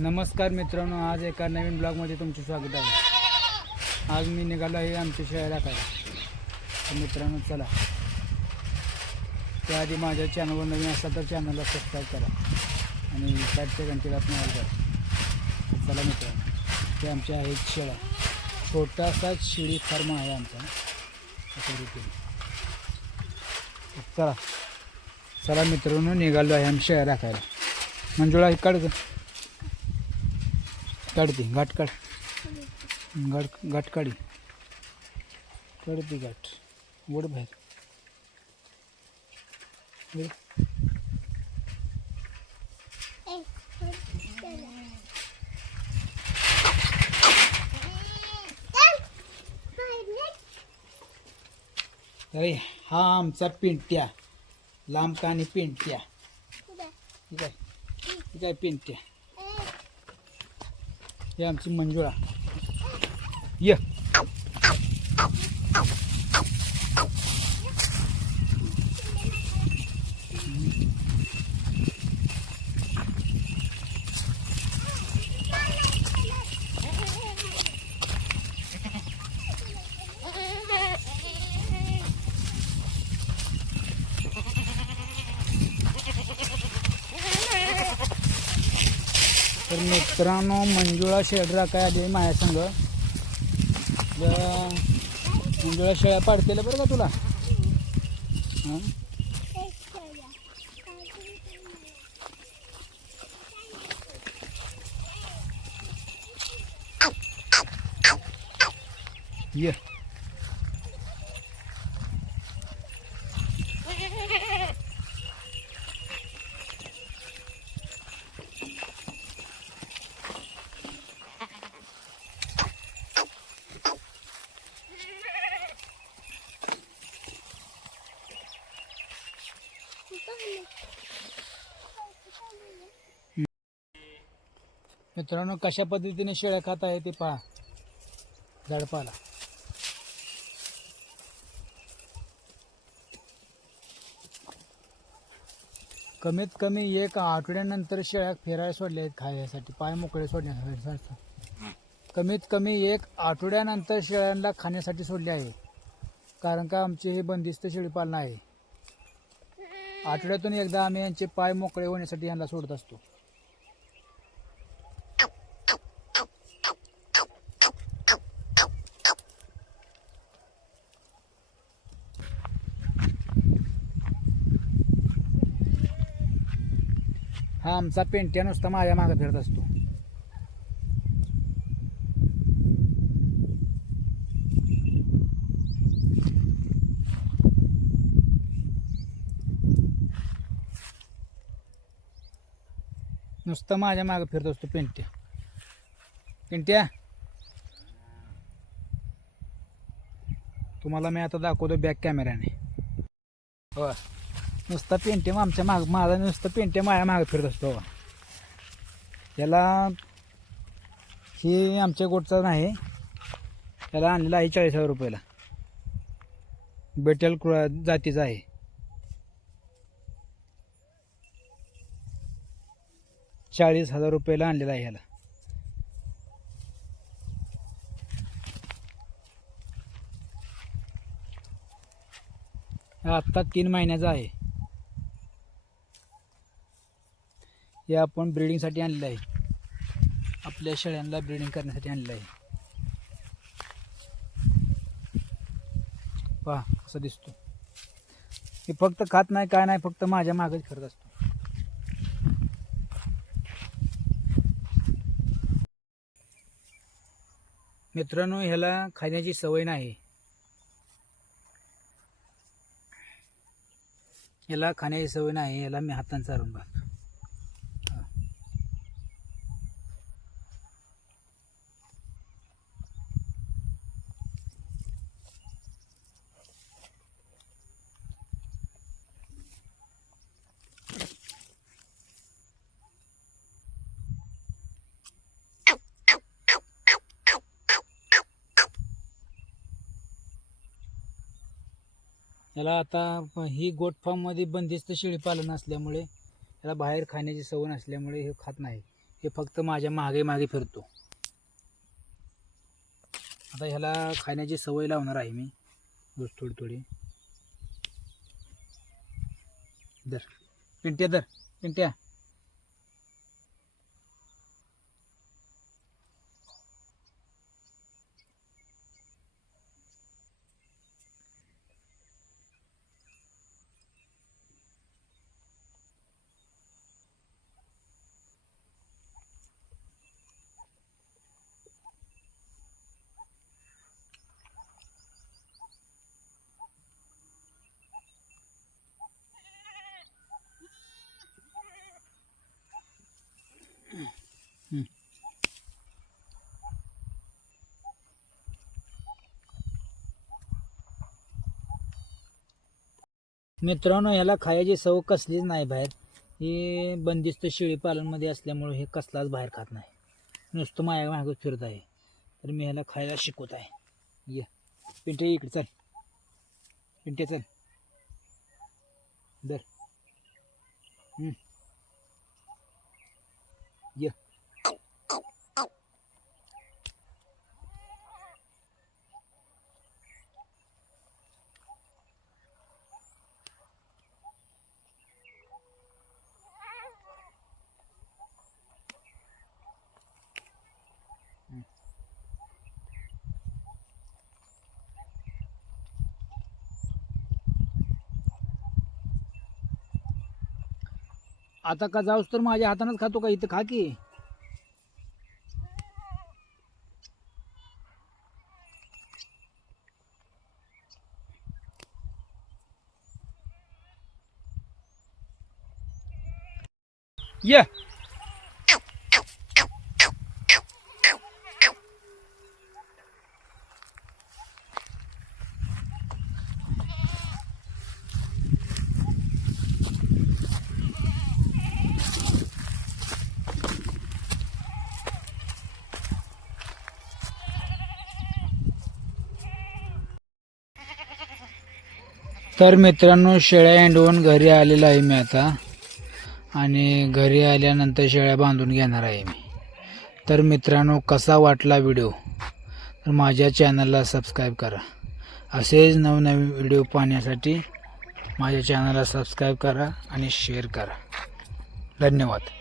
नमस्कार मित्रांनो, आज एका नवीन ब्लॉगमध्ये तुमचे स्वागत आहे। आज मी निघालो आहे आमच्या शहराला काय तर मित्रांनो चला, त्याआधी माझ्या चॅनलवर नवीन असाल तर चॅनलला सबस्क्राईब करा आणि साईडच्या घंटीला पण ऑल करा। चला मित्रांनो, ते आमच्या आहेत शेळ्या, छोटासा शेळी फार्म आहे आमचा अशा रीतीने। चला चला मित्रांनो, निघालो आहे आम्ही शेळ्या राखायला। मंजुळा काढ काढते गाठ काढ गाठ काढी काढते गाठ वड बाहेर अरे हा आमचा पिंट्या, लांब कानी पिंट्या, ठीक आहे ठीक आहे पिंट्या। हे आमची मंजुळा ये तर मित्रांनो, मंजुळा शेळ्या काय आली माझ्या संग। मंजुळा शेळ्या पाडतेल्या बरं का तुला। हां ये मित्रांनो, कशा पद्धतीने शेळ्या खात आहे ते पहा झाडपाला। कमीत कमी एक आठवड्यानंतर शेळ्या फिरायला सोडल्या आहेत खाण्यासाठी, पाय मोकळे सोडण्यासाठी। कमीत कमी एक आठवड्यानंतर शेळ्यांना खाण्यासाठी सोडले आहे, कारण का आमचे हे बंदिस्त शेळीपालन आहे। आठवड्यातून एकदा आम्ही यांचे पाय मोकळे होण्यासाठी यांना सोडत असतो। हा आमचा पेंट्या नुसता माझ्या मागे फिरत असतो। नुसता माझ्या मागे फिरत असतो पेंट्या। पेंट्या तुम्हाला मी आता दाखवतो बॅक कॅमेऱ्याने। हो, नुसता पेंट्या आमच्या माग, माझा नुसतं पेंट्या माझ्या मागे फिरत असतो। याला हे आमच्या गोटचा नाही, त्याला आणलेला आहे 40,000 रुपयाला, बेटल जातीचा आहे। 40,000 रुपयाला आणलेला आहे ह्याला। आत्ता 3 महिन्याचा आहे। हे आपण ब्रीडिंगसाठी आणलेलं आहे, आपल्या शेळ्यांना ब्रीडिंग करण्यासाठी आणलेलं आहे। पहा कसं दिसतो। हे फक्त खात नाही काय नाही, फक्त माझ्या मागेच फिरत असतो। मित्रांनो, ह्याला खाण्याची सवय नाही, ह्याला खाण्याची सवय नाही, ह्याला मी हाताने चारून घालतो। याला आता ही गोट फार्म मध्ये बंदिस्त शेळी पालन असल्यामुळे याला बाहेर खाण्याची सवय नसल्यामुळे हे खात नाही। हे फक्त माझ्या मागे मागे फिरतो. आता ह्याला खाण्याची सवय लावणार आहे मी रोज थोडी थोडी. धर पिंट्या, धर पिंट्या. मित्रांनो, ह्याला खायची सवय कसलीच नाही बाहेर. हे बंदिस्त शेळीपालनमध्ये असल्यामुळे हे कसलाच बाहेर खात नाही, नुसतं माझ्या मागं फिरत आहे. तर मी ह्याला खायला शिकवत आहे. ये पिंट्या, इकडे चल. पिंट्या चल, धर. ये. आता का जाऊस तर माझ्या हातानंच खातो का? इथं खा की. ये. तर मित्रांनो, शेळ्या हिंडवून घरी आलेलो आहे मी आता. आणि घरी आल्यानंतर शेळ्या बांधून घेणार आहे मी. तर मित्रांनो, कसा वाटला व्हिडिओ तर माझ्या चॅनलला सबस्क्राईब करा. असेच नवनवीन व्हिडिओ पाहण्यासाठी माझ्या चॅनलला सबस्क्राईब करा आणि शेअर करा. धन्यवाद.